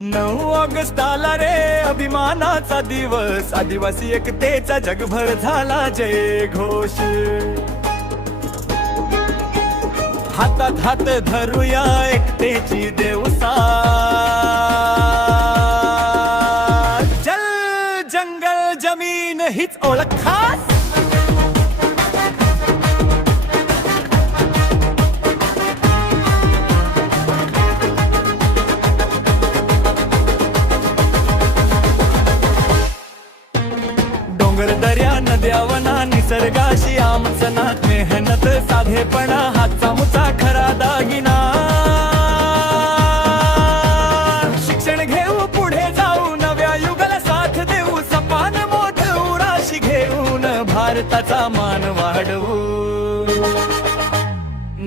9 August आला रे अभिमानाचा दिवस, आदिवासी एकतेचा जगभर झाला जय घोष. हातात हात धरूया एकतेची देवसात, जल जंगल जमीन हीच ओळख खास. डोंगर दर्या नद्या वना निसर्गाशी आमचं नात, मेहनत साधेपणा हातचा मुचा खरा दागिना. शिक्षण घेऊ पुढे जाऊ नव्या युगाला साथ देऊ, सपान मोठवू राशी घेऊन भारताचा मान वाढवू.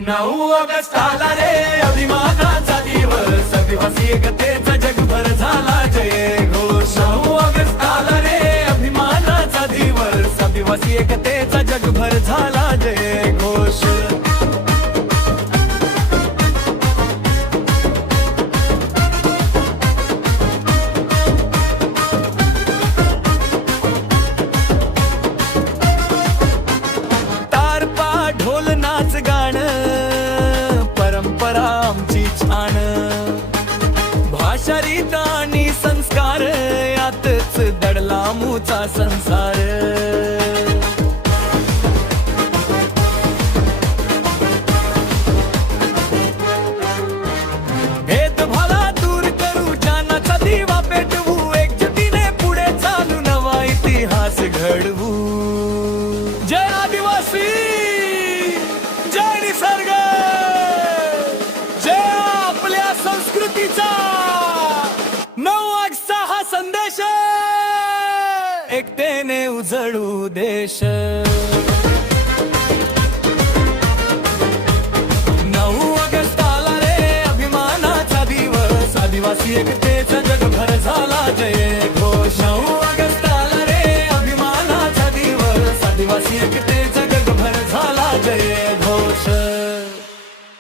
9 ऑगस्ट आला रे अभिमानाचा दिवस, आदिवासी एकतेचा जगभर झाला जय घोष. 9 ऑगस्ट आला रे अभिमानाचा दिवस, आदिवासी एकतेचा जगभर झाला जय घोष. तारपा ढोल नाच गाणं परंपरा आमची छान, भाषा रीत आणि संस्कार यातच दडला मूचा संसार. भेदभाला दूर करू ज्ञानाचा दिवा पेटवू, एकजुटीने पुढे चालू नवा इतिहास घडवू. जय आदिवासी, जय निसर्ग, जय आपल्या संस्कृतीचा. 9 ऑगस्टचा हा संदेश, एकतेने उजळू देश. 9 ऑगस्ट आला रे अभिमानाचा दिवस, आदिवासी एकतेचा जगभर झाला जय घोष. 9 ऑगस्ट